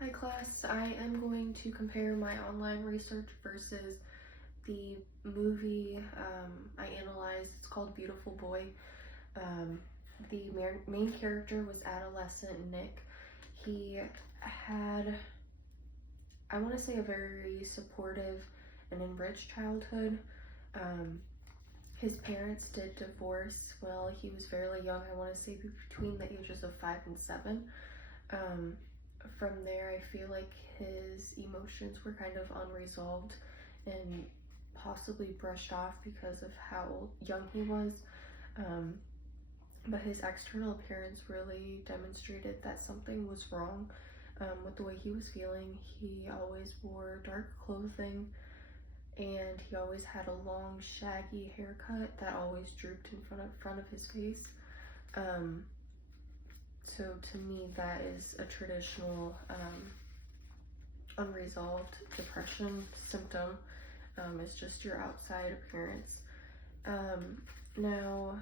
Hi class, I am going to compare my online research versus the movie I analyzed. It's called Beautiful Boy. Um, the main character was adolescent Nick. He had, I want to say, a very supportive and enriched childhood. Um, his parents did divorce while he was fairly young. I want to say between the ages of 5 and 7. Um, from there, I feel like his emotions were kind of unresolved and possibly brushed off because of how young he was. Um, but his external appearance really demonstrated that something was wrong with the way he was feeling. He always wore dark clothing and he always had a long, shaggy haircut that always drooped in front of his face. So to me, that is a traditional unresolved depression symptom. It's just your outside appearance. Now,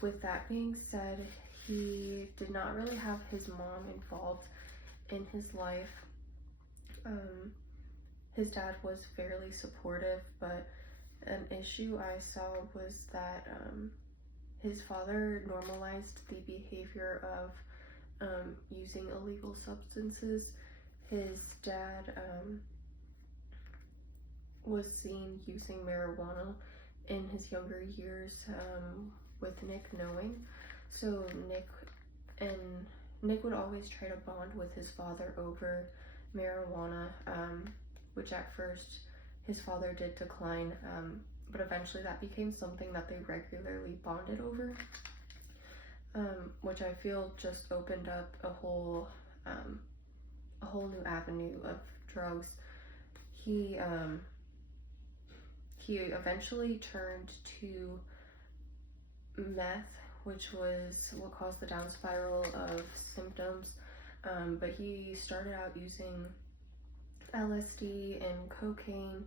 with that being said, he did not really have his mom involved in his life. His dad was fairly supportive, but an issue I saw was that his father normalized the behavior of using illegal substances. His dad was seen using marijuana in his younger years with Nick knowing. So Nick would always try to bond with his father over marijuana, which at first his father did decline, but eventually that became something that they regularly bonded over, which I feel just opened up a whole new avenue of drugs. He eventually turned to meth, which was what caused the down spiral of symptoms, but he started out using LSD and cocaine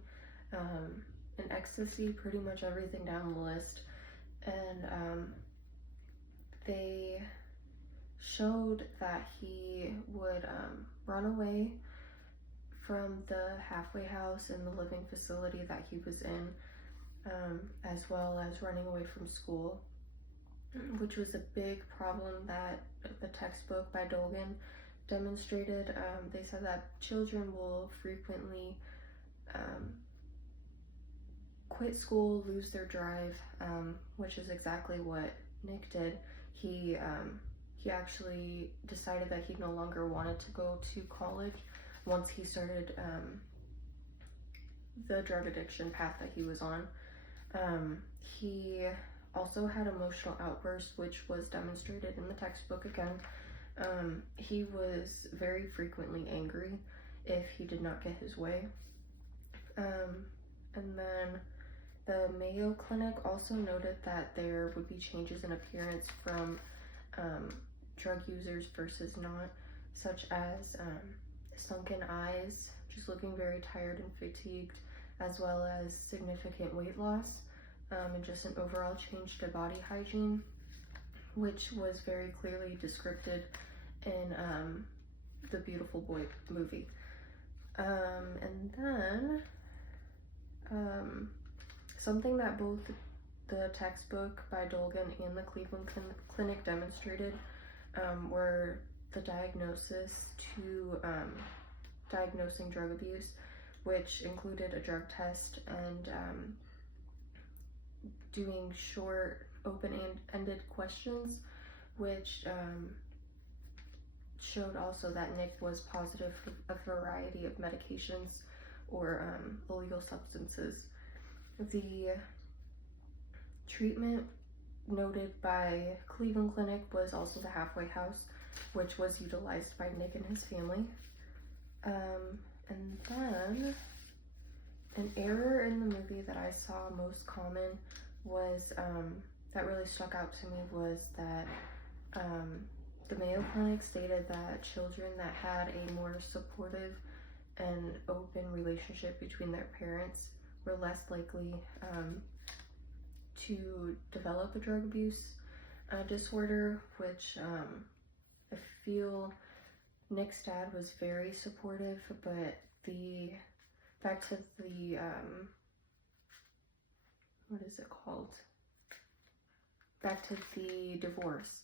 and ecstasy, pretty much everything down the list. And they showed that he would run away from the halfway house and the living facility that he was in, as well as running away from school, which was a big problem that the textbook by Dolgen demonstrated. They said that children will frequently quit school, lose their drive, which is exactly what Nick did. He actually decided that he no longer wanted to go to college once he started the drug addiction path that he was on. He also had emotional outbursts, which was demonstrated in the textbook again. He was very frequently angry if he did not get his way. And then the Mayo Clinic also noted that there would be changes in appearance from drug users versus not, such as sunken eyes, just looking very tired and fatigued, as well as significant weight loss, and just an overall change to body hygiene, which was very clearly described in the Beautiful Boy movie. And then something that both the textbook by Dolgen and the Cleveland Clinic demonstrated were the diagnosis to diagnosing drug abuse, which included a drug test and doing short, open-ended questions, which showed also that Nick was positive for a variety of medications or illegal substances. The treatment noted by Cleveland Clinic was also the halfway house, which was utilized by Nick and his family. And then an error in the movie that I saw most common was, that really stuck out to me, was that the Mayo Clinic stated that children that had a more supportive and open relationship between their parents were less likely to develop a drug abuse disorder, which I feel Nick's dad was very supportive, but back to the, what is it called? Back to the divorce.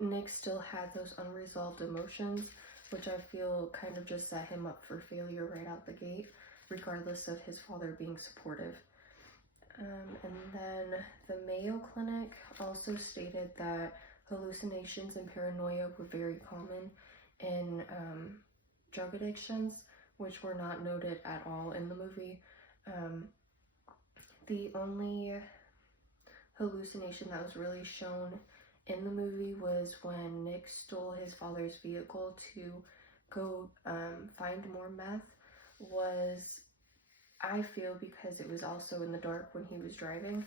Nick still had those unresolved emotions, which I feel kind of just set him up for failure right out the gate, regardless of his father being supportive. And then the Mayo Clinic also stated that hallucinations and paranoia were very common in drug addictions, which were not noted at all in the movie. The only hallucination that was really shown in the movie was when Nick stole his father's vehicle to go find more meth. Was, I feel, because it was also in the dark when he was driving.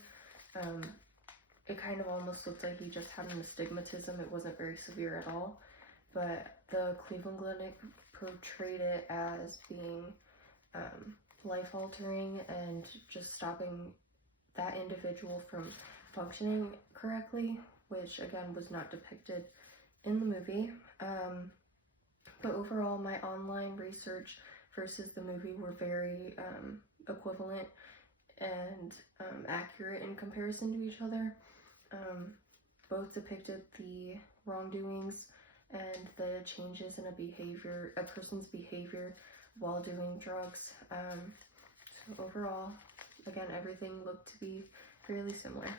It kind of almost looked like he just had an astigmatism. It wasn't very severe at all, but the Cleveland Clinic portrayed it as being life-altering and just stopping that individual from functioning correctly, which again was not depicted in the movie. But overall, my online research versus the movie were very equivalent and accurate in comparison to each other. Both depicted the wrongdoings and the changes in a person's behavior while doing drugs. So overall, again, everything looked to be fairly similar.